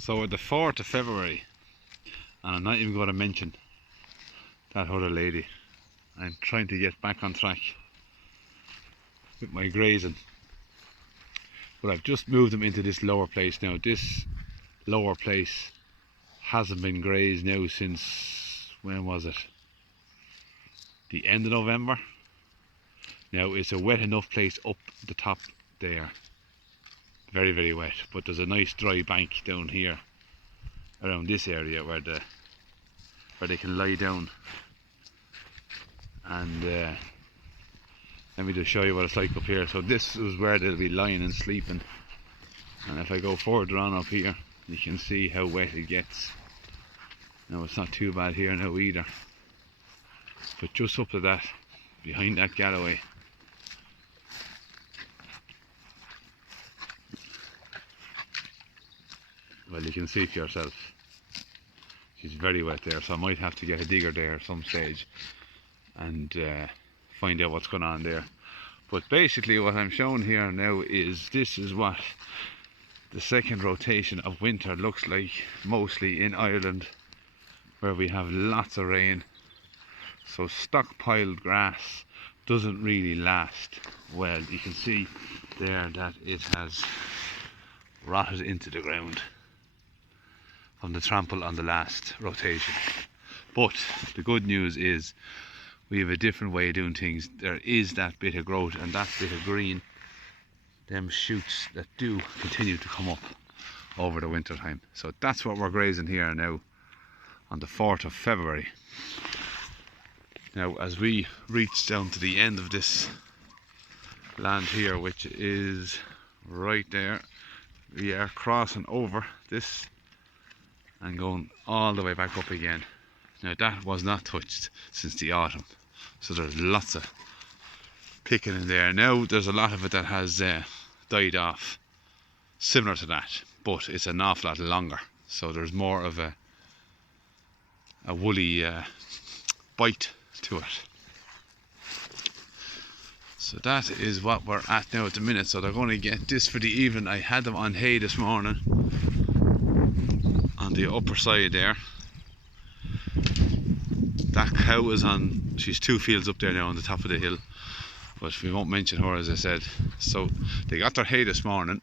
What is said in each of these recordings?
So we're the 4th of February, and I'm not even going to mention that other lady. I'm trying to get back on track with my grazing, but I've just moved them into this lower place now. This lower place hasn't been grazed now since, when was it? The end of November. Now it's a wet enough place up the top there, very, very wet, but there's a nice dry bank down here around this area where they can lie down. And let me just show you what it's like up here. So this is where they'll be lying and sleeping, and if I go further on up here, you can see how wet it gets. Now it's not too bad here now either, but just up to that, behind that Galloway, well, you can see for yourself, she's very wet there, so I might have to get a digger there at some stage and find out what's going on there. But basically what I'm showing here now is, this is what the second rotation of winter looks like, mostly in Ireland, where we have lots of rain. So stockpiled grass doesn't really last well. You can see there that it has rotted into the ground from the trample on the last rotation. But the good news is we have a different way of doing things. There is that bit of growth and that bit of green, them shoots that do continue to come up over the winter time. So that's what we're grazing here now on the 4th of February. Now as we reach down to the end of this land here, which is right there, we are crossing over this and going all the way back up again. Now that was not touched since the autumn, so there's lots of picking in there. Now there's a lot of it that has died off, similar to that, but it's an awful lot longer, so there's more of a woolly bite to it. So that is what we're at now at the minute. So they're going to get this for the evening. I had them on hay this morning on the upper side there. That cow is on, she's 2 fields up there now on the top of the hill, but we won't mention her, as I said. So they got their hay this morning,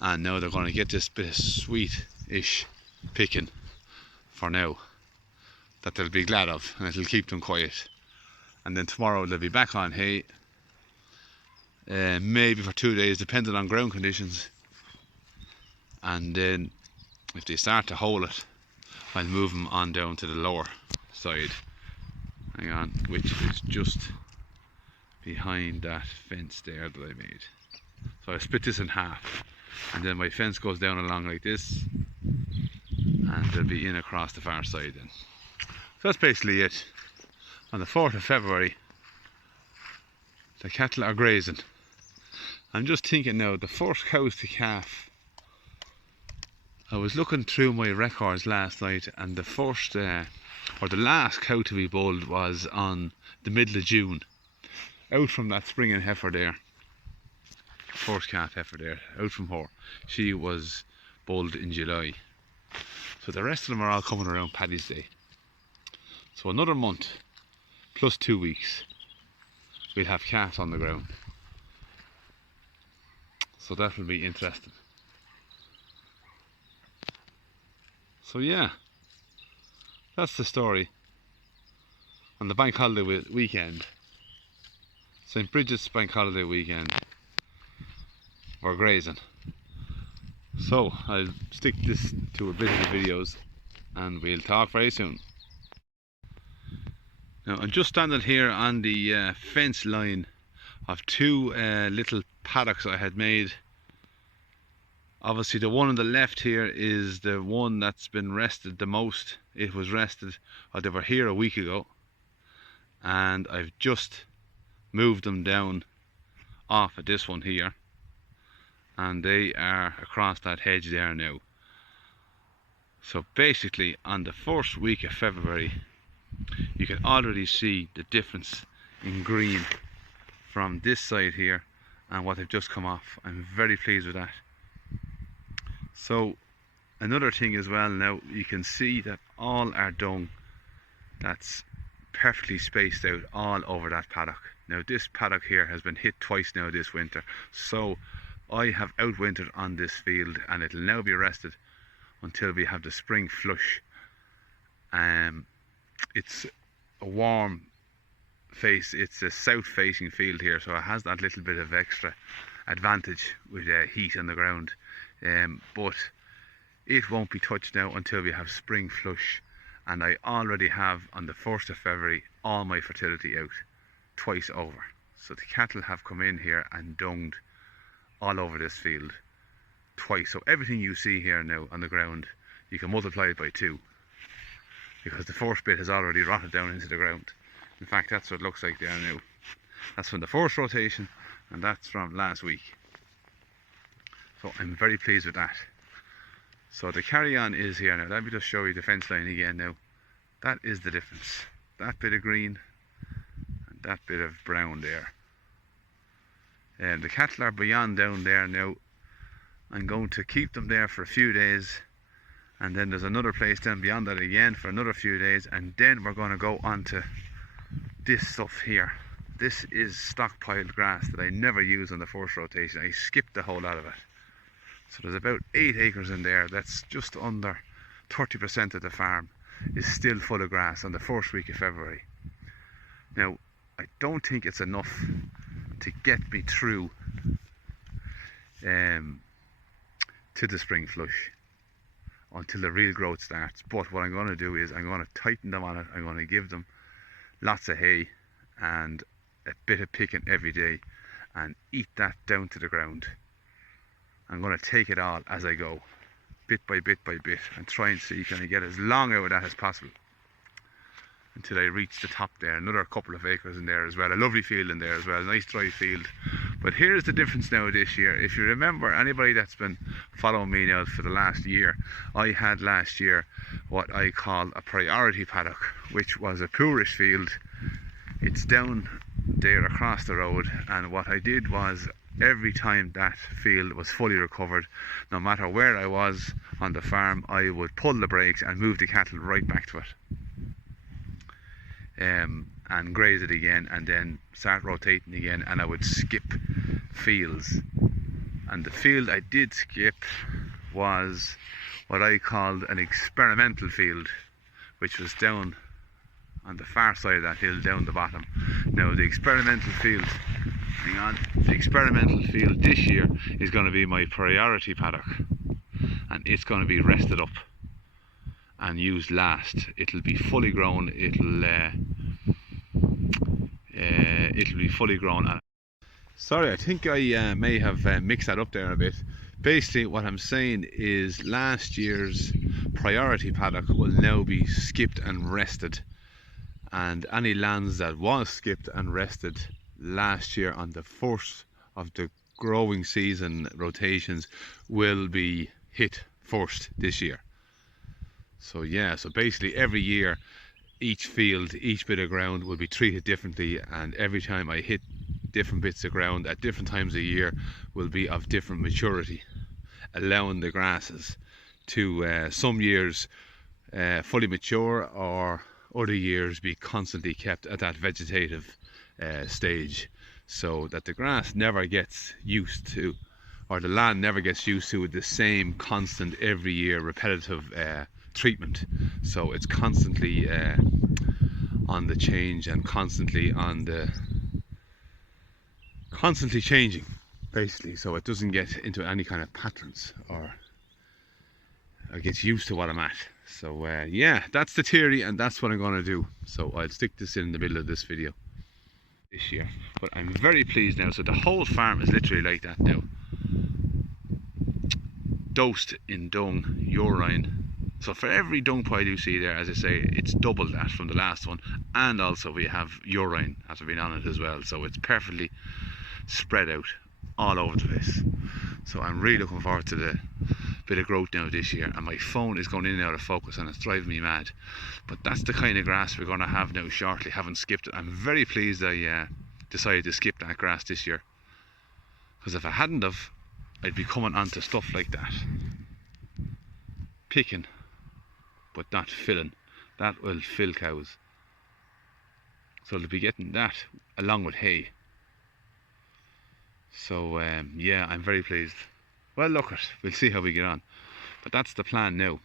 and now they're going to get this bit of sweet-ish picking for now that they'll be glad of, and it'll keep them quiet. And then tomorrow they'll be back on hay, maybe for 2 days, depending on ground conditions. And then if they start to hold it, I'll move them on down to the lower side, hang on, which is just behind that fence there that I made. So I split this in half, and then my fence goes down along like this, and they'll be in across the far side then. So that's basically it. On the 4th of February, the cattle are grazing. I'm just thinking now, the first cows to calf, I was looking through my records last night, and the first, or the last cow to be bulled was on the middle of June, out from that springing heifer there, first calf heifer there, out from her. She was bulled in July. So the rest of them are all coming around Paddy's Day. So another month, plus 2 weeks, we'll have calves on the ground. So that will be interesting. So yeah, that's the story on the bank holiday weekend, St. Bridget's bank holiday weekend. We're grazing. So I'll stick this to a bit of the videos, and we'll talk very soon. Now I'm just standing here on the fence line of 2 little paddocks I had made. Obviously the one on the left here is the one that's been rested the most. It was rested, they were here a week ago, and I've just moved them down off at this one here, and they are across that hedge there now. So basically on the first week of February, you can already see the difference in green from this side here and what they've just come off. I'm very pleased with that. So another thing as well, now you can see that all our dung, that's perfectly spaced out all over that paddock. Now this paddock here has been hit twice now this winter, so I have outwintered on this field, and it'll now be rested until we have the spring flush. It's a warm face, it's a south facing field here, so it has that little bit of extra advantage with heat on the ground, but it won't be touched now until we have spring flush. And I already have on the 1st of February all my fertility out twice over. So the cattle have come in here and dunged all over this field twice. So everything you see here now on the ground, you can multiply it by 2, because the first bit has already rotted down into the ground. In fact, that's what it looks like there now. That's from the first rotation, and that's from last week. So I'm very pleased with that. So the carry on is here now. Let me just show you the fence line again now. That is the difference. That bit of green and that bit of brown there. And the cattle are beyond down there now. I'm going to keep them there for a few days, and then there's another place down beyond that again for another few days, and then we're going to go on to this stuff here. This is stockpiled grass that I never use on the first rotation. I skipped the whole lot of it. So there's about 8 acres in there. That's just under 30% of the farm is still full of grass on the first week of February. Now, I don't think it's enough to get me through to the spring flush until the real growth starts. But what I'm going to do is I'm going to tighten them on it. I'm going to give them lots of hay and a bit of picking every day and eat that down to the ground. I'm going to take it all as I go, bit by bit by bit, and try and see can I get as long out of that as possible until I reach the top there. Another couple of acres in there as well, a lovely field in there as well, a nice dry field. But here's the difference now this year. If you remember, anybody that's been following me now for the last year, I had last year what I call a priority paddock, which was a poorish field. It's down there across the road, and what I did was every time that field was fully recovered, no matter where I was on the farm, I would pull the brakes and move the cattle right back to it, and graze it again, and then start rotating again, and I would skip fields. And the field I did skip was what I called an experimental field, which was down on the far side of that hill, down the bottom. Now the experimental field, the experimental field this year is going to be my priority paddock, and it's going to be rested up and used last. It'll be fully grown. It'll be fully grown. Sorry, I think I may have mixed that up there a bit. Basically what I'm saying is last year's priority paddock will now be skipped and rested, and any lands that was skipped and rested last year on the first of the growing season rotations will be hit first this year. So yeah, so basically every year each field, each bit of ground will be treated differently, and every time I hit different bits of ground at different times of year will be of different maturity, allowing the grasses to some years fully mature, or other years be constantly kept at that vegetative stage, so that the grass never gets used to, or the land never gets used to the same constant every year repetitive treatment. So it's constantly on the change and constantly changing, basically, so it doesn't get into any kind of patterns or gets used to what I'm at. So yeah, that's the theory, and that's what I'm going to do. So I'll stick this in the middle of this video this year, but I'm very pleased now. So the whole farm is literally like that now, dosed in dung, urine. So for every dung pile you see there, as I say, it's double that from the last one, and also we have urine after being on it as well, so it's perfectly spread out all over the place. So I'm really looking forward to the bit of growth now this year, and my phone is going in and out of focus and it's driving me mad, but that's the kind of grass we're going to have now shortly. Haven't skipped it. I'm very pleased I decided to skip that grass this year, because if I hadn't have, I'd be coming onto stuff like that. picking but not filling. That will fill cows. So they'll be getting that along with hay. So yeah, I'm very pleased. Well, look, we'll see how we get on. But that's the plan now.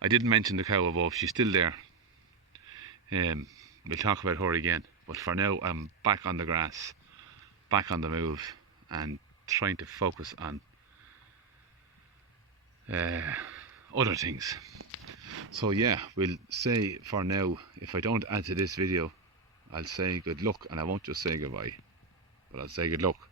I didn't mention the cow above, she's still there. We'll talk about her again. But for now, I'm back on the grass, back on the move, and trying to focus on other things. So yeah, we'll say for now, if I don't add to this video, I'll say good luck, and I won't just say goodbye, but I'll say good luck.